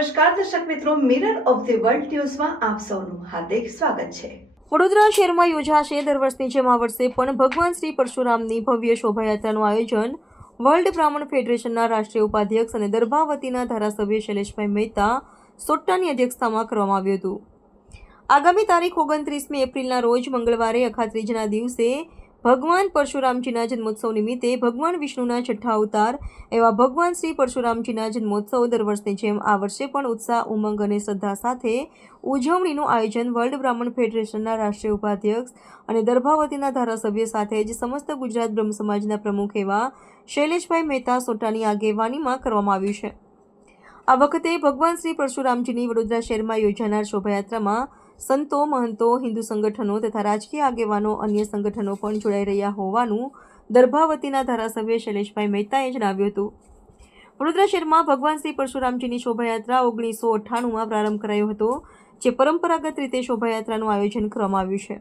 નમસ્કાર દર્શક મિત્રો, મિરર ઓફ ધ વર્લ્ડ ન્યૂઝમાં આપ સૌનું હાર્દિક સ્વાગત છે। વડોદરા શહેરમાં યોજાશે દર વર્ષની જેમ આ વર્ષે પણ ભગવાન શ્રી પરશુરામની ભવ્ય શોભાયાત્રાનું આયોજન વર્લ્ડ બ્રાહ્મણ ફેડરેશનના રાષ્ટ્રીય ઉપાધ્યક્ષ અને દર્ભાવતીના ધારાસભ્ય શૈલેષભાઈ મહેતા સોટ્ટાની અધ્યક્ષતામાં કરવામાં આવ્યું હતું। આગામી તારીખ 29મી એપ્રિલના રોજ મંગળવારે અખાત્રીજના દિવસે ભગવાન પરશુરામજીના જન્મોત્સવ નિમિત્તે ભગવાન વિષ્ણુના છઠ્ઠા અવતાર એવા ભગવાન શ્રી પરશુરામજીના જન્મોત્સવ દર વર્ષની જેમ આ વર્ષે પણ ઉત્સાહ, ઉમંગ અને શ્રદ્ધા સાથે ઉજવણીનું આયોજન વર્લ્ડ બ્રાહ્મણ ફેડરેશનના રાષ્ટ્રીય ઉપાધ્યક્ષ અને દર્ભાવતીના ધારાસભ્ય સાથે જ સમસ્ત ગુજરાત બ્રહ્મ સમાજના પ્રમુખ એવા શૈલેષભાઈ મહેતા સોટ્ટાની આગેવાનીમાં કરવામાં આવ્યું છે। આ વખતે ભગવાન શ્રી પરશુરામજીની વડોદરા શહેરમાં યોજાનાર શોભાયાત્રામાં સંતો, મહંતો, હિન્દુ સંગઠનો તથા રાજકીય આગેવાનો, અન્ય સંગઠનો પણ જોડાઈ રહ્યા હોવાનું દર્ભાવતીના ધારાસભ્ય શૈલેષભાઈ મહેતાએ જણાવ્યું હતું। વડોદરા શહેરમાં ભગવાન શ્રી પરશુરામજીની શોભાયાત્રા 1998માં પ્રારંભ કરાયો હતો, જે પરંપરાગત રીતે શોભાયાત્રાનું આયોજન કરવામાં આવ્યું છે।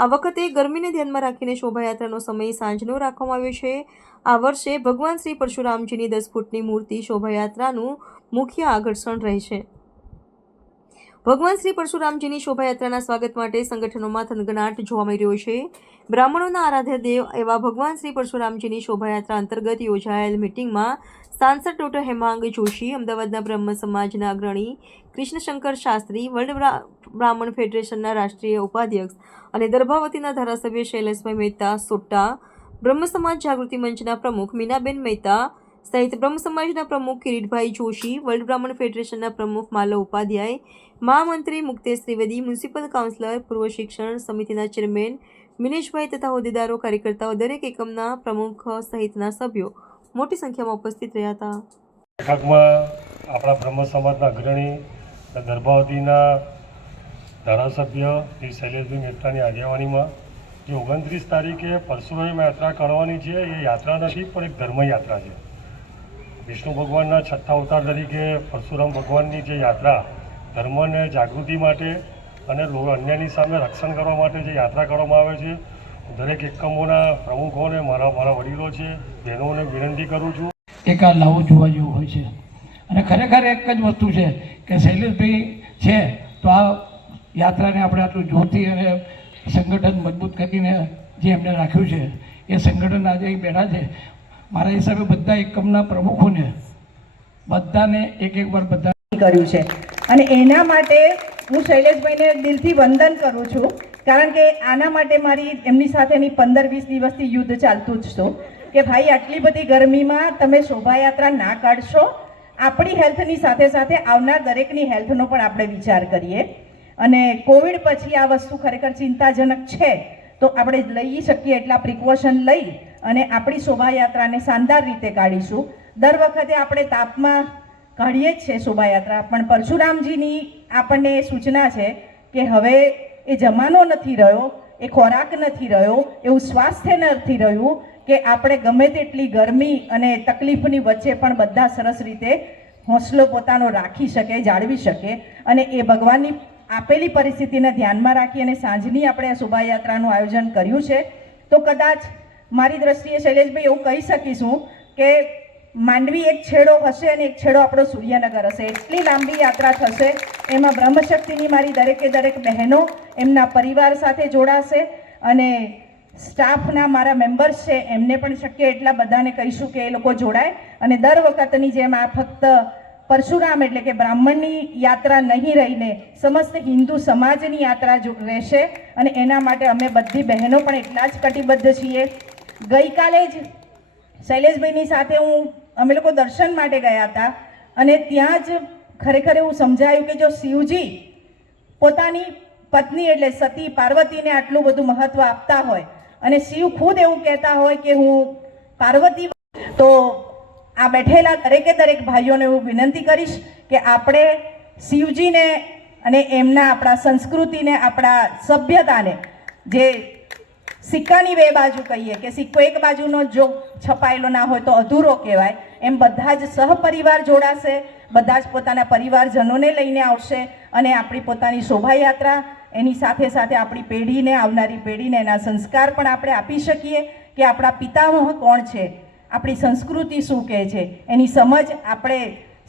આ વખતે ગરમીને ધ્યાનમાં રાખીને શોભાયાત્રાનો સમય સાંજનો રાખવામાં આવ્યો છે। આ વર્ષે ભગવાન શ્રી પરશુરામજીની 10 ફૂટની મૂર્તિ શોભાયાત્રાનું મુખ્ય આકર્ષણ રહેશે। ભગવાન શ્રી પરશુરામજીની શોભાયાત્રાના સ્વાગત માટે સંગઠનોમાં થનગનાટ જોવા મળી રહ્યો છે। બ્રાહ્મણોના આરાધ્ય દેવ એવા ભગવાન શ્રી પરશુરામજીની શોભાયાત્રા અંતર્ગત યોજાયેલ મિટિંગમાં સાંસદ ડોક્ટર હેમાંગ જોશી, અમદાવાદના બ્રહ્મ સમાજના અગ્રણી કૃષ્ણશંકર શાસ્ત્રી, વર્લ્ડ બ્રાહ્મણ ફેડરેશનના રાષ્ટ્રીય ઉપાધ્યક્ષ અને દર્ભાવતીના ધારાસભ્ય શૈલેષભાઈ મહેતા સોટ્ટા, બ્રહ્મ સમાજ જાગૃતિ મંચના પ્રમુખ મીનાબેન મહેતા સહિત બ્રહ્મ સમાજના પ્રમુખ કિરીટભાઈ જોશી, વર્લ્ડ બ્રાહ્મણ ફેડરેશનના પ્રમુખ માલવ ઉપાધ્યાય, મહામંત્રી મુક્તેશ ત્રિવેદી, મ્યુનિસિપલ કાઉન્સિલર, પૂર્વ શિક્ષણ સમિતિના ચેરમેન મિનેશભાઈ તથા હોદ્દેદારો, કાર્યકર્તાઓ, દરેક એકમના પ્રમુખ સહિતના સભ્યો મોટી સંખ્યામાં ઉપસ્થિત રહ્યા હતા। બેઠકમાં આપણા બ્રહ્મ સમાજના અગ્રણી દર્ભાવતીના ધારાસભ્ય શ્રી શૈલેષભાઈ મહેતાની આગેવાનીમાં જે 29 તારીખે પરશુરામ યાત્રા કરવાની છે, એ યાત્રા નથી પણ એક ધર્મયાત્રા છે। વિષ્ણુ ભગવાનના છઠ્ઠા અવતાર તરીકે પરશુરામ ભગવાનની જે યાત્રા ધર્મને જાગૃતિ માટે અને અન્યની સામે રક્ષણ કરવા માટે જે યાત્રા કરવામાં આવે છે, દરેક એકમોના પ્રમુખોને, મારા વડીલો છે, બહેનોને વિનંતી કરું છું એક આ લાવો જોવા જેવું હોય છે। અને ખરેખર એક જ વસ્તુ છે કે શૈલેષભાઈ છે તો આ યાત્રાને આપણે આટલું જોરથી અને સંગઠન મજબૂત કરીને જે એમણે રાખ્યું છે, એ સંગઠન આજે અહીં બેઠા છે। મારા હિસાબે બધા એકમના પ્રમુખોને બધાને એક વાર બધા કર્યું છે અને એના માટે હું શૈલેષભાઈને દિલથી વંદન કરું છું, કારણ કે આના માટે મારી એમની સાથેની 15-20 દિવસથી યુદ્ધ ચાલતું જ હતું કે ભાઈ આટલી બધી ગરમીમાં તમે શોભાયાત્રા ના કાઢશો, આપણી હેલ્થની સાથે સાથે આવનાર દરેકની હેલ્થનો પણ આપણે વિચાર કરીએ। અને કોવિડ પછી આ વસ્તુ ખરેખર ચિંતાજનક છે, તો આપણે લઈ શકીએ એટલા પ્રિકોશન લઈ અને આપણી શોભાયાત્રાને શાનદાર રીતે કાઢીશું। દર વખતે આપણે તાપમાં કાઢીએ જ છે શોભાયાત્રા, પણ પરશુરામજીની આપણને એ સૂચના છે કે હવે એ જમાનો નથી રહ્યો, એ ખોરાક નથી રહ્યો, એવું સ્વાસ્થ્ય નથી રહ્યું કે આપણે ગમે તેટલી ગરમી અને તકલીફની વચ્ચે પણ બધા સરસ રીતે હોંસલો પોતાનો રાખી શકે, જાળવી શકે। અને એ ભગવાનની આપેલી પરિસ્થિતિને ધ્યાનમાં રાખી અને સાંજની આપણે શોભાયાત્રાનું આયોજન કર્યું છે। તો કદાચ મારી દ્રષ્ટિએ શૈલેષભાઈ એવું કહી શકીશું કે માંડવી એક છેડો હશે અને એક છેડો આપણો સૂર્યનગર હશે, એટલી લાંબી યાત્રા થશે। એમાં બ્રહ્મશક્તિની મારી દરેકે દરેક બહેનો એમના પરિવાર સાથે જોડાશે અને સ્ટાફના મારા મેમ્બર્સ છે એમને પણ શક્ય એટલા બધાને કહીશું કે એ લોકો જોડાય અને દર વખતની જેમ આ ફક્ત પરશુરામ એટલે કે બ્રાહ્મણની યાત્રા નહીં રહીને સમસ્ત હિન્દુ સમાજની યાત્રા રહેશે અને એના માટે અમે બધી બહેનો પણ એટલા જ કટિબદ્ધ છીએ। ગઈકાલે જ શૈલેષભાઈની સાથે અમે લોકો દર્શન માટે ગયા હતા અને ત્યાં જ ખરેખર એવું સમજાયું કે જો શિવજી પોતાની પત્ની એટલે સતી પાર્વતીને આટલું બધું મહત્વ આપતા હોય અને શિવ ખુદ એવું કહેતા હોય કે હું પાર્વતી, તો આ બેઠેલા દરેકે દરેક ભાઈઓને હું વિનંતી કરીશ કે આપણે શિવજીને અને એમના આપણા સંસ્કૃતિને, આપણા સભ્યતાને, જે સિક્કાની બે બાજુ કહીએ કે સિક્કો એક બાજુનો જો છપાયેલો ના હોય તો અધૂરો કહેવાય, એમ બધા જ સહપરિવાર જોડાશે, બધા જ પોતાના પરિવારજનોને લઈને આવશે અને આપણી પોતાની શોભાયાત્રા, એની સાથે સાથે આપણી પેઢીને, આવનારી પેઢીને એના સંસ્કાર પણ આપણે આપી શકીએ કે આપણા પિતામહ કોણ છે, આપણી સંસ્કૃતિ શું કહે છે, એની સમજ આપણે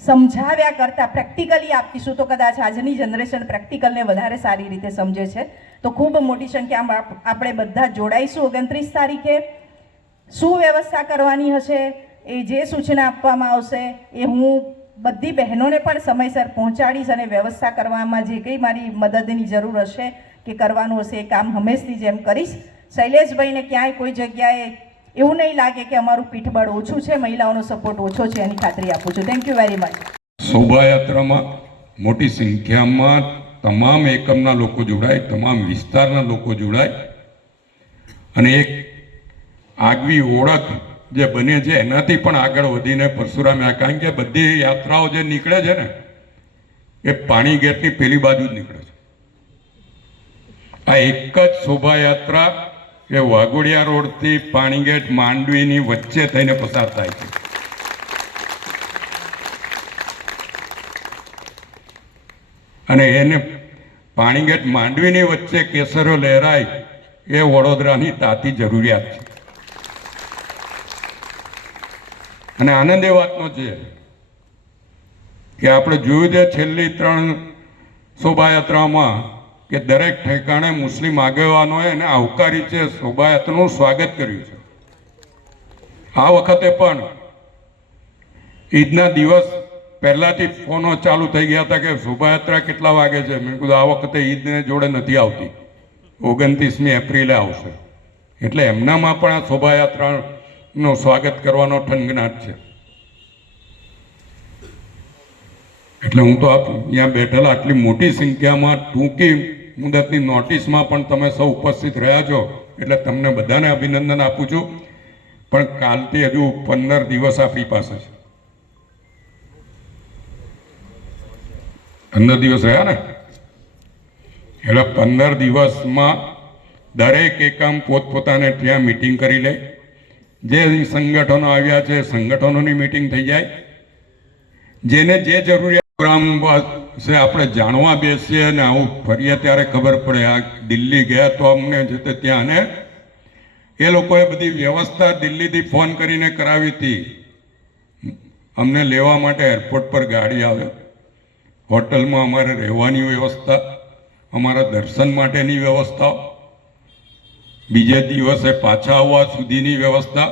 સમજાવ્યા કરતાં પ્રેક્ટિકલી આપીશું તો કદાચ આજની જનરેશન પ્રેક્ટિકલને વધારે સારી રીતે સમજે છે. તો ખૂબ મોટી સંખ્યામાં આપણે બધા જોડાઈશું 29 તારીખે. શું વ્યવસ્થા કરવાની હશે, એ જે સૂચના આપવામાં આવશે એ હું બધી બહેનોને પણ સમયસર પહોંચાડીશ, અને વ્યવસ્થા કરવામાં જે કંઈ મારી મદદની જરૂર હશે કે કરવાનું હશે એ કામ હંમેશની જેમ કરીશ. શૈલેષભાઈને ક્યાંય કોઈ જગ્યાએ એવું નહીં લાગે કે અમારું પીઠબળ ઓછું છે, મહિલાઓનો સપોર્ટ ઓછો છે, એની ખાતરી આપું છું. Thank you very much. શોભાયાત્રામાં મોટી સંખ્યામાં તમામ એકમના લોકો જોડાય, તમામ વિસ્તારના લોકો જોડાય અને એક આગવી ઓળખ જે બને છે એનાથી પણ આગળ વધીને પરશુરામ, કારણ કે બધી યાત્રાઓ જે નીકળે છે ને એ પાણી ગેટની પેલી બાજુ જ નીકળે છે. આ એક જ શોભાયાત્રા એ વાઘોડિયા રોડથી પાણીગેટ માંડવીની વચ્ચે થઈને પસાર થાય છે. અને એને પાણીગેટ માંડવીની વચ્ચે કેસરો લહેરાય એ વડોદરાની તાતી જરૂરિયાત છે. અને આનંદ એ વાતનો છે કે આપણે જોયું છે છેલ્લી 3 શોભાયાત્રામાં કે દરેક ઠેકાણે મુસ્લિમ આગેવાનોએ એને આવકારી છે, શોભાયાત્રાનું સ્વાગત કર્યું છે. આ વખતે પણ ઈદના દિવસ પહેલાથી ફોનો ચાલુ થઈ ગયા હતા કે શોભાયાત્રા કેટલા વાગે છે. મેં કીધું આ વખતે ઈદને જોડે નથી આવતી, 29મી એપ્રિલે આવશે. એટલે એમનામાં પણ આ શોભાયાત્રાનું સ્વાગત કરવાનો ઠનગનાટ છે. એટલે હું તો અહીંયા બેઠેલા આટલી મોટી સંખ્યામાં ટૂંકી મુદતની નોટિસમાં પણ તમે સૌ ઉપસ્થિત રહ્યા છો એટલે તમને બધાને અભિનંદન આપું છું. પણ કાલથી હજુ 15 દિવસ આપણી પાસે છે. 15 દિવસ રહ્યા ને, એટલે 15 દિવસમાં દરેક એકમ પોતપોતાને ત્યાં મિટિંગ કરી લે. જે સંગઠનો આવ્યા છે સંગઠનોની મિટિંગ થઈ જાય. જેને જે જરૂરિયાત પ્રોગ્રામ છે આપણે જાણવા બેસીએ અને આવું ફરીએ ત્યારે ખબર પડે. આ દિલ્હી ગયા તો અમને છે તે ત્યાં ને એ લોકોએ બધી વ્યવસ્થા દિલ્હીથી ફોન કરીને કરાવી હતી. અમને લેવા માટે એરપોર્ટ પર ગાડી આવે, હોટલમાં અમારે રહેવાની વ્યવસ્થા, અમારા દર્શન માટેની વ્યવસ્થા, બીજે દિવસે પાછા આવવા સુધીની વ્યવસ્થા,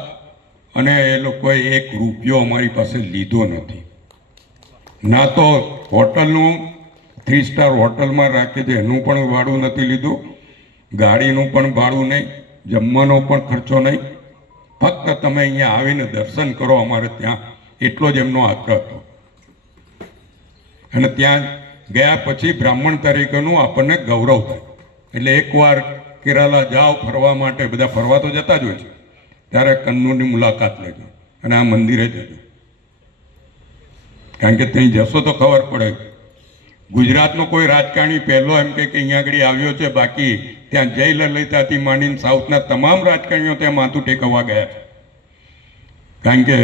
અને એ લોકોએ 1 રૂપિયો અમારી પાસે લીધો નથી. ના તો હોટલનું 3 સ્ટાર હોટલમાં રાખે છે એનું પણ ભાડું નથી લીધું, ગાડીનું પણ ભાડું નહીં, જમવાનો પણ ખર્ચો નહીં. ફક્ત તમે અહીંયા આવીને દર્શન કરો અમારે ત્યાં, એટલો જ એમનો આગ્રહ હતો. અને ત્યાં ગયા પછી બ્રાહ્મણ તરીકેનું આપણને ગૌરવ થાય. એટલે એકવાર કેરાલા જાઓ ફરવા માટે, બધા ફરવા તો જતા જ હોય છે, ત્યારે કન્નૂરની મુલાકાત લેજો અને આ મંદિરે જજો. કારણ કે ત્યાં જશો તો ખબર પડે. ગુજરાતનો કોઈ રાજકારણી પહેલો એમ કે અહીંયા આગળ આવ્યો છે, બાકી ત્યાં જય લલિતાથી માંડીને સાઉથના તમામ રાજકારણીઓ ત્યાં માથું ટેકવવા ગયા છે. કારણ કે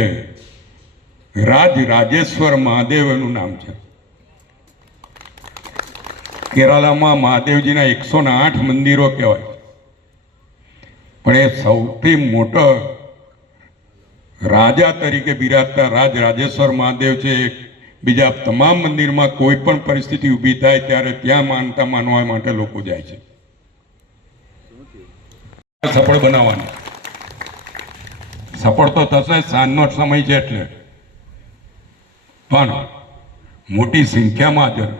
રાજેશ્વર મહાદેવ એનું નામ છે. કેરાલામાં મહાદેવજીના 108 મંદિરો કહેવાય, પણ એ સૌથી મોટો રાજા તરીકે બિરાજતા રાજેશ્વર મહાદેવ છે. બીજા તમામ મંદિરમાં કોઈ પણ પરિસ્થિતિ ઊભી થાય ત્યારે ત્યાં માનતા માનવા માટે લોકો જાય છે. સફળ બનાવવાની, સફળ તો થશે, સાંજનો સમય છે એટલે, પણ મોટી સંખ્યામાં હાજર.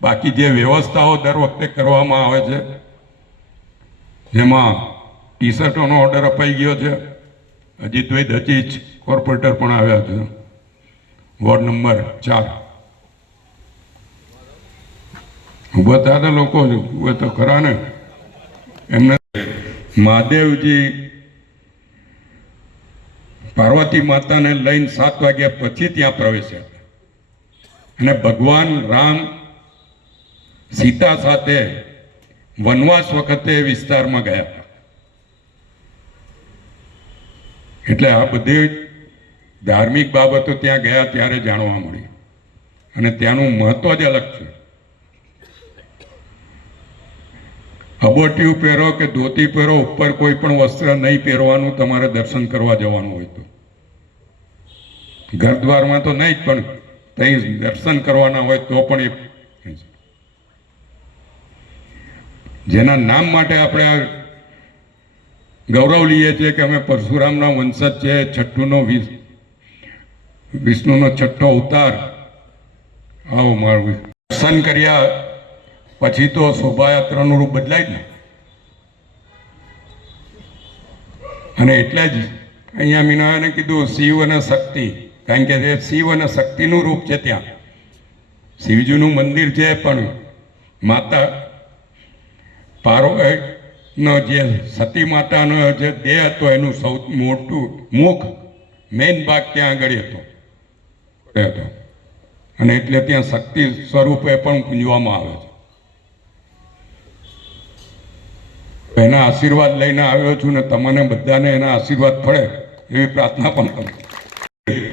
બાકી જે વ્યવસ્થાઓ દર વખતે કરવામાં આવે છે, જેમાં ટી-શર્ટોનો ઓર્ડર અપાઈ ગયો છે. અજીતભાઈ દચીચ કોર્પોરેટર પણ આવ્યા છે, વોર્ડ નંબર 4. બધા લોકો તો ખરા ને, એમને મહાદેવજી પાર્વતી માતાને લઈને 7 વાગ્યા પછી ત્યાં પ્રવેશ્યા અને ભગવાન રામ સીતા સાથે વનવાસ વખતે વિસ્તારમાં ગયા. એટલે આ બધી ધાર્મિક બાબતો ત્યાં ગયા ત્યારે જાણવા મળી અને ત્યાંનું મહત્વ જ અલગ છે. અબોટિયું પહેરો કે ધોતી પહેરો, ઉપર કોઈ પણ વસ્ત્ર નહીં પહેરવાનું તમારે દર્શન કરવા જવાનું હોય તો. ઘર દ્વારમાં તો નહીં જ, પણ ત્યાં દર્શન કરવાના હોય તો પણ એ જેના નામ માટે આપણે ગૌરવ લઈએ છીએ કે અમે પરશુરામના વંશજ છે, છઠ્ઠુનો વિષ્ણુનો છઠ્ઠો અવતાર. આવો મારું દર્શન કર્યા પછી તો શોભાયાત્રાનું રૂપ બદલાય જ ને. અને એટલે જ અહીંયા મીનાને કીધું શિવ અને શક્તિ, કારણ કે તે શિવ અને શક્તિનું રૂપ છે. ત્યાં શિવજીનું મંદિર છે, પણ માતા પાર્વતીનો જે સતી માતાનો જે દેહ હતો એનું સૌથી મોટું મુખ મેઇન ભાગ ત્યાં આગળ હતો. અને એટલે ત્યાં શક્તિ સ્વરૂપે પણ પૂજવામાં આવે છે. એના આશીર્વાદ લઈને આવ્યો છું ને તમને બધાને એના આશીર્વાદ પડે એવી પ્રાર્થના પણ કરું.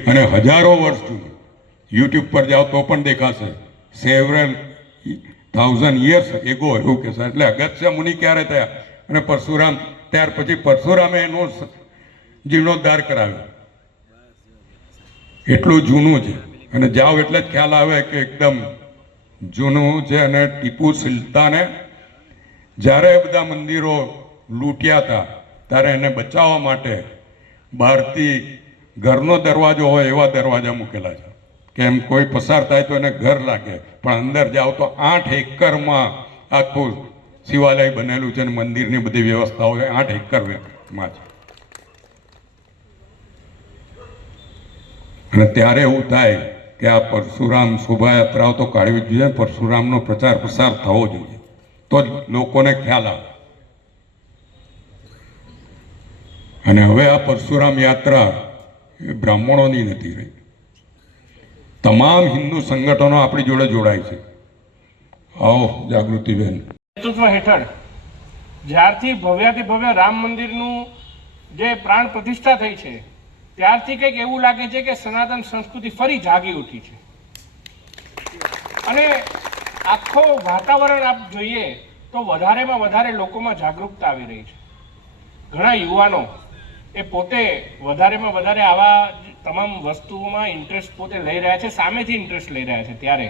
અને હજારો વર્ષ યુટ્યુબ પર જાઓ તો પણ દેખાશે સેવરલ 1000 years એગો એવું કે છે. એટલે અગસ્ત્ય મુનિ ક્યારે થયા અને પરશુરામ, ત્યાર પછી પરશુરામે એનો જીર્ણોદ્ધાર કરાવ્યો. એટલું જૂનું છે. અને જાઓ એટલે જ ખ્યાલ આવે કે એકદમ જૂનું છે. અને ટીપુ સુલતાને જ્યારે બધા મંદિરો લૂંટ્યા હતા ત્યારે એને બચાવવા માટે બહારથી ઘરનો દરવાજો હોય એવા દરવાજા મૂકેલા છે કે એમ કોઈ પસાર થાય તો એને ઘર લાગે, પણ અંદર જાઓ તો 8 એકરમાં આખું શિવાલય બનેલું છે અને મંદિરની બધી વ્યવસ્થાઓ 8 એકરમાં છે. અને ત્યારે એવું થાય કે આ પરશુરામ શોભાયાત્રાઓ તો કાઢવી જોઈએ, પરશુરામનો પ્રચાર પ્રસાર થવો જોઈએ, તો જ લોકોને ખ્યાલ આવે. અને હવે આ પરશુરામ યાત્રા એ બ્રાહ્મણોની નથી રહી, તમામ હિન્દુ સંગઠનો આપણી જોડે જોડાય છે. આવો જાગૃતિબેન. નેતૃત્વ હેઠળ જ્યારથી ભવ્યાથી ભવ્ય રામ મંદિરનું જે પ્રાણ પ્રતિષ્ઠા થઈ છે ત્યારથી કંઈક એવું લાગે છે કે સનાતન સંસ્કૃતિ ફરી જાગી ઉઠી છે. અને આખો વાતાવરણ આપ જોઈએ તો વધારેમાં વધારે લોકોમાં જાગૃતતા આવી રહી છે. ઘણા યુવાનો એ પોતે વધારેમાં વધારે આવા તમામ વસ્તુઓમાં ઇન્ટરેસ્ટ પોતે લઈ રહ્યા છે, સામેથી ઇન્ટરેસ્ટ લઈ રહ્યા છે. ત્યારે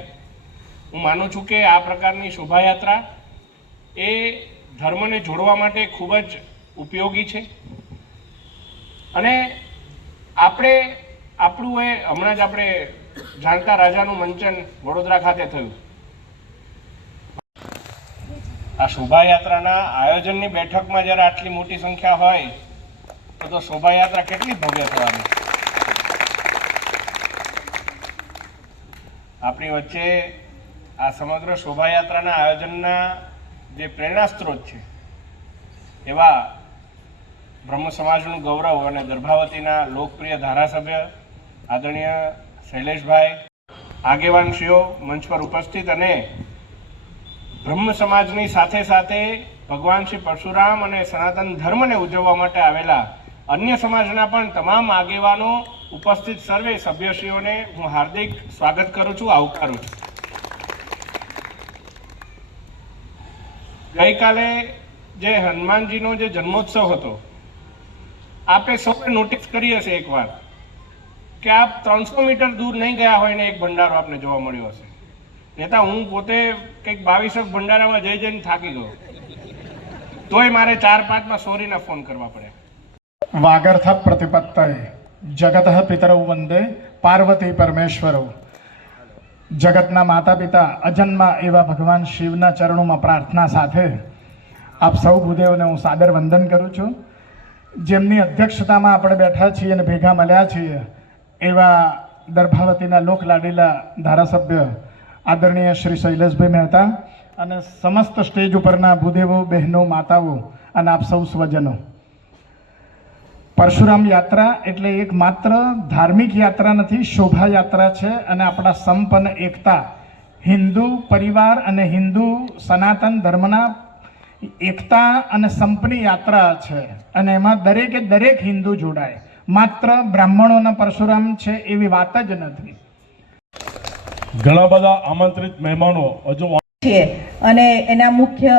હું માનું છું કે આ પ્રકારની શોભાયાત્રા એ ધર્મને જોડવા માટે ખૂબ જ ઉપયોગી છે. અને આપણે આપણું એ હમણાં જ આપણે જાણતા રાજાનું મંચન વડોદરા ખાતે થયું. આ શોભાયાત્રાના આયોજનની બેઠકમાં જ્યારે આટલી મોટી સંખ્યા હોય તો શોભાયાત્રા કેટલી ભવ્ય થવાની. આપણી વચ્ચે આ સમગ્ર શોભાયાત્રાના આયોજનના જે પ્રેરણા સ્ત્રોત છે એવા બ્રહ્મ સમાજનું ગૌરવ અને દર્ભાવતીના લોકપ્રિય ધારાસભ્ય આદરણીય શૈલેષભાઈ, આગેવાનશ્રીઓ મંચ પર ઉપસ્થિત અને બ્રહ્મ સમાજની સાથે સાથે ભગવાન શ્રી પરશુરામ અને સનાતન ધર્મને ઉજવવા માટે આવેલા અન્ય સમાજના પણ તમામ આગેવાનો ઉપસ્થિત સર્વે સભ્યશ્રીઓને હું હાર્દિક સ્વાગત કરું છું, આવકારું છું. ગઈકાલે જે હનુમાનજીનો જે જન્મોત્સવ હતો આપે સૌએ નોટિસ કરી હશે એકવાર કે આપ 300 મીટર દૂર નહીં ગયા હોય ને એક ભંડારો આપને જોવા મળ્યો હશે. नेता हूँ पोते कंईक 22 भंडारा में जई जईने थाकी गयो तोय मारे 4-5 में सोरी ना फोन करवा पड़े. वागर्थ प्रतिपत्तये जगतः पितरौ वंदे पार्वती परमेश्वरौ. जगतना माता पिता अजन्मा एवं भगवान शिवना चरणों में प्रार्थना साथे आप सौ भूदेवने हूँ सादर वंदन करूँ छूँ. जेमनी अध्यक्षता में आपणे बैठा छीए अने भेगा मळ्या छीए एवा दर्भावतीना लोकलाडीला धारासभ्य आदरणीय श्री शैलेषभाई मेहता અને સમસ્ત સ્ટેજ ઉપરના ભૂદેવો, બહેનો, માતાઓ અને આપ સૌ સ્વજનો, પરશુરામ યાત્રા એટલે એક માત્ર ધાર્મિક યાત્રા નથી, શોભાયાત્રા છે. અને આપણા સંપ અને એકતા, હિન્દુ પરિવાર અને હિન્દુ સનાતન ધર્મના એકતા અને સંપની યાત્રા છે. અને એમાં દરેકે દરેક હિન્દુ જોડાય, માત્ર બ્રાહ્મણોના પરશુરામ છે એવી વાત જ નથી. ઘણા બધા આમંત્રિત મહેમાનો હજુ છે અને એના મુખ્ય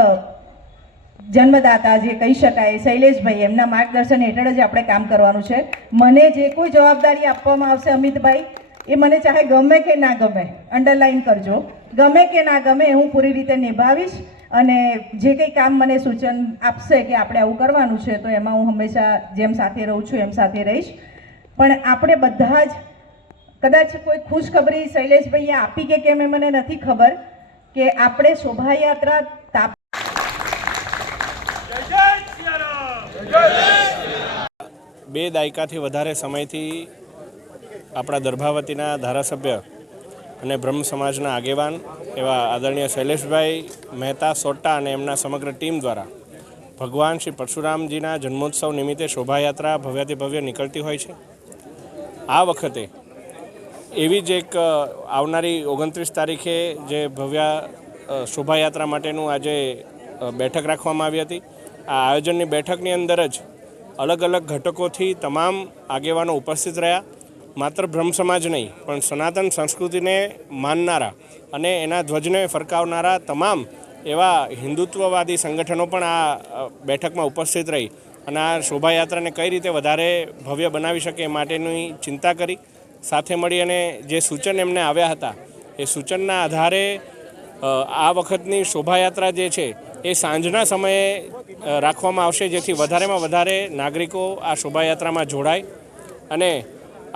જન્મદાતા જે કહી શકાય શૈલેષભાઈ, એમના માર્ગદર્શન હેઠળ જ આપણે કામ કરવાનું છે. મને જે કોઈ જવાબદારી આપવામાં આવશે અમિતભાઈ, એ મને ચાહે ગમે કે ના ગમે, અંડરલાઈન કરજો, ગમે કે ના ગમે હું પૂરી રીતે નિભાવીશ. અને જે કંઈ કામ મને સૂચન આપશે કે આપણે આવું કરવાનું છે તો એમાં હું હંમેશા જેમ સાથે રહું છું એમ સાથે રહીશ. પણ આપણે બધા જ કદાચ કોઈ ખુશખબરી શૈલેષભાઈએ આપી કે કેમ એ મને નથી ખબર કે આપણે શોભાયાત્રા તાપ 2 દાયકાથી વધારે સમયથી આપણા દર્ભાવતીના ધારાસભ્ય અને બ્રહ્મ સમાજના આગેવાન એવા આદરણીય શૈલેષભાઈ મહેતા સોટ્ટા અને એમના સમગ્ર ટીમ દ્વારા ભગવાન શ્રી પરશુરામજીના જન્મોત્સવ નિમિત્તે શોભાયાત્રા ભવ્યાતિ ભવ્ય નીકળતી હોય છે. આ વખતે એવી જ એક આવનારી 29 તારીખે જે ભવ્ય શોભાયાત્રા માટેનું આજે બેઠક રાખવામાં આવી હતી. આ આયોજનની બેઠકની અંદર જ અલગ અલગ ઘટકોથી તમામ આગેવાનો ઉપસ્થિત રહ્યા. માત્ર બ્રહ્મ સમાજ નહીં પણ સનાતન સંસ્કૃતિને માનનારા અને એના ધ્વજને ફરકાવનારા તમામ એવા હિન્દુત્વવાદી સંગઠનો પણ આ બેઠકમાં ઉપસ્થિત રહી અને આ શોભાયાત્રાને કઈ રીતે વધારે ભવ્ય બનાવી શકે એ માટેની ચિંતા કરી. સાથે મળી અને જે સૂચન એમને આવ્યા હતા એ સૂચનના આધારે આ વખતની શોભાયાત્રા જે છે એ સાંજના સમયે રાખવામાં આવશે, જેથી વધારેમાં વધારે નાગરિકો આ શોભાયાત્રામાં જોડાય અને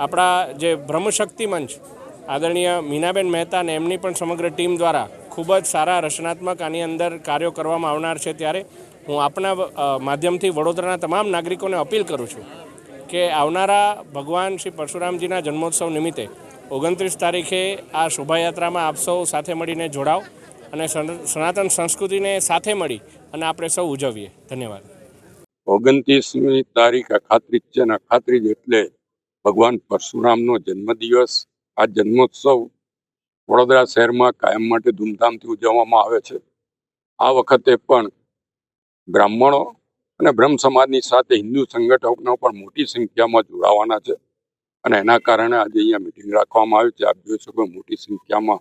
આપણા જે બ્રહ્મશક્તિ મંચ આદરણીય મીનાબેન મહેતા અને એમની પણ સમગ્ર ટીમ દ્વારા ખૂબ જ સારા રચનાત્મક આની અંદર કાર્યો કરવામાં આવનાર છે. ત્યારે હું આપના માધ્યમથી વડોદરાના તમામ નાગરિકોને અપીલ કરું છું કે આવનારા ભગવાન શ્રી પરશુરામજીના જન્મોત્સવ નિમિત્તે 29 તારીખે આ શોભાયાત્રામાં આપ સૌ સાથે મળીને જોડાવ અને સનાતન સંસ્કૃતિને સાથે મળી અને આપણે સૌ ઉજવીએ. ધન્યવાદ. 29મી તારીખ અખાત્રીજ છે અને અખાત્રીજ એટલે ભગવાન પરશુરામનો જન્મદિવસ. આ જન્મોત્સવ વડોદરા શહેરમાં કાયમ માટે ધૂમધામથી ઉજવવામાં આવે છે. આ વખતે પણ બ્રાહ્મણો અને બ્રહ્મ સમાજની સાથે હિન્દુ સંગઠનો પણ મોટી સંખ્યામાં જોડાવાના છે અને એના કારણે આજે અહીંયા મિટિંગ રાખવામાં આવી છે. આપ જોઈ શકો મોટી સંખ્યામાં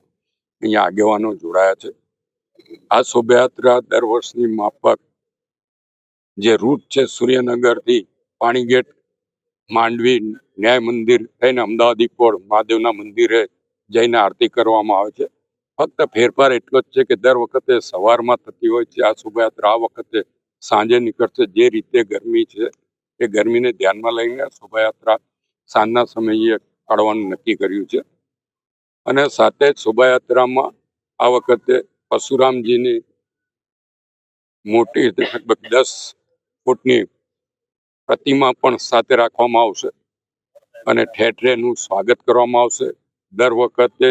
અહીંયા આગેવાનો જોડાયા છે. આ શોભાયાત્રા દર વર્ષની માફક જે રૂટ છે સૂર્યનગરથી પાણીગેટ, માંડવી, ન્યાય મંદિર થઈને અમદાવાદી પોળ મહાદેવના મંદિરે જઈને આરતી કરવામાં આવે છે. ફક્ત ફેરફાર એટલો જ છે કે દર વખતે સવારમાં થતી હોય છે આ શોભાયાત્રા, આ વખતે સાંજે નીકળશે. જે રીતે ગરમી છે એ ગરમીને ધ્યાનમાં લઈને શોભાયાત્રા સાંજના સમયે કાઢવાનું નક્કી કર્યું છે. અને સાથે જ શોભાયાત્રામાં આ વખતે પરશુરામજીની મોટી લગભગ 10 ફૂટની પ્રતિમા પણ સાથે રાખવામાં આવશે અને ઠેર ઠેર એનું સ્વાગત કરવામાં આવશે. દર વખતે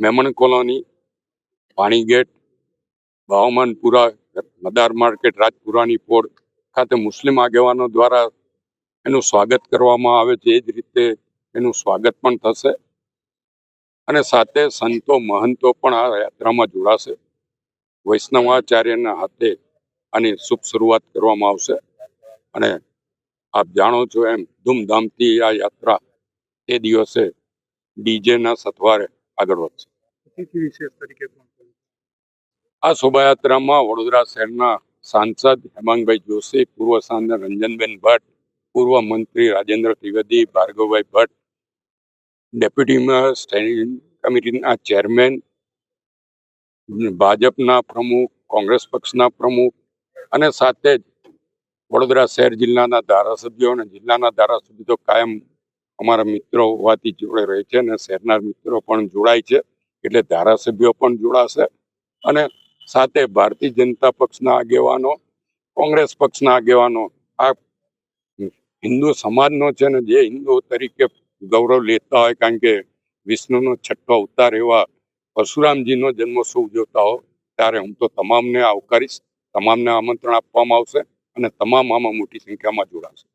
મેમણ કોલોની, પાણીગેટ, ભાવમાનપુરા, મદાર માર્કેટ, રાજપુરાની પોળ ખાતે મુસ્લિમ આગેવાનો દ્વારા એનું સ્વાગત કરવામાં આવે છે. એ જ રીતે એનું સ્વાગત પણ થશે અને સાથે સંતો મહંતો પણ આ યાત્રામાં જોડાશે. વૈષ્ણવાચાર્યના હાથે આની શુભ શરૂઆત કરવામાં આવશે અને આપ જાણો છો એમ ધૂમધામથી આ યાત્રા તે દિવસે ડીજેના સથવારે આગળ વધશે. આ શોભાયાત્રામાં વડોદરા શહેરના સાંસદ હેમાંગભાઈ જોશી, પૂર્વ સાંસદ રંજનબેન ભટ્ટ, પૂર્વ મંત્રી Rajendra Trivedi, Bhargavbhai Bhatt, deputy mayor, standing કમિટીના ચેરમેન, ભાજપના પ્રમુખ, કોંગ્રેસ પક્ષના પ્રમુખ અને સાથે જ વડોદરા શહેર જિલ્લાના ધારાસભ્યો અને જિલ્લાના ધારાસભ્યો તો કાયમ અમારા મિત્રો હોવાથી જોડે રહે છે અને શહેરના મિત્રો પણ જોડાય છે, એટલે ધારાસભ્યો પણ જોડાશે અને સાથે ભારતીય જનતા પક્ષના આગેવાનો, કોંગ્રેસ પક્ષના આગેવાનો આ હિન્દુ સમાજનો છે ને જે હિન્દુ તરીકે ગૌરવ લેતા હોય, કારણ કે વિષ્ણુનો 6ઠ્ઠો અવતાર એવા પરશુરામજીનો જન્મોત્સવ ઉજવતા હો, ત્યારે હું તો તમામને આવકારીશ. તમામને આમંત્રણ આપવામાં આવશે અને તમામ આમાં મોટી સંખ્યામાં જોડાશે.